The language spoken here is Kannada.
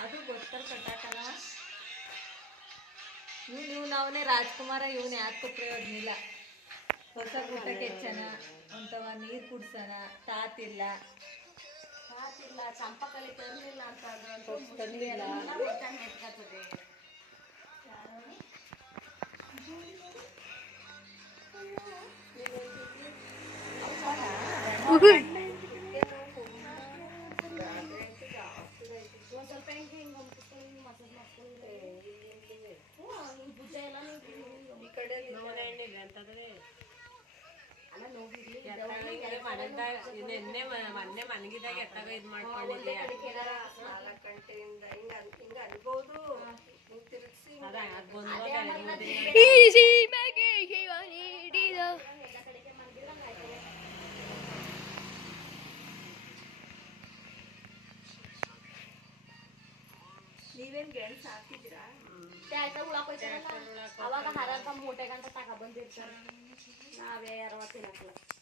ಅದು ಗೊತ್ತರ ಕಟ್ಟಾಕಲ್ಲ ಇವ್ ನಾವನೇ ರಾಜ್ಕುಮಾರ ಇವನ್ ಯಾಕೆ ಪ್ರಯೋಜನ ಇಲ್ಲ ಹೊಸ ಊಟಕ್ಕೆ ಹೆಚ್ಚನ ಅಂತವ ನೀರು ಕುಡ್ಸೋಣ ತಾತಿಲ್ಲ ಚಂಪಕಲಿ ತರಲಿಲ್ಲ ಅಂತ ತರಲಿಲ್ಲ ಮೊನ್ನೆ ಮಲಗಿದಾಗ ಎತ್ತಾಗ ಇದು ಮಾಡ್ಕೊಂಡಿದ್ದೀಯ ನೀವೇನ್ ಗೆಣಸು ಹಾಕಿದ್ದೀರಾ ಅವಾಗ ಹರದ ಮೂಟೆ ಗಂಟ ತಗೊಬಂದಿರ್ತಾರೆ ನಾವೇ 60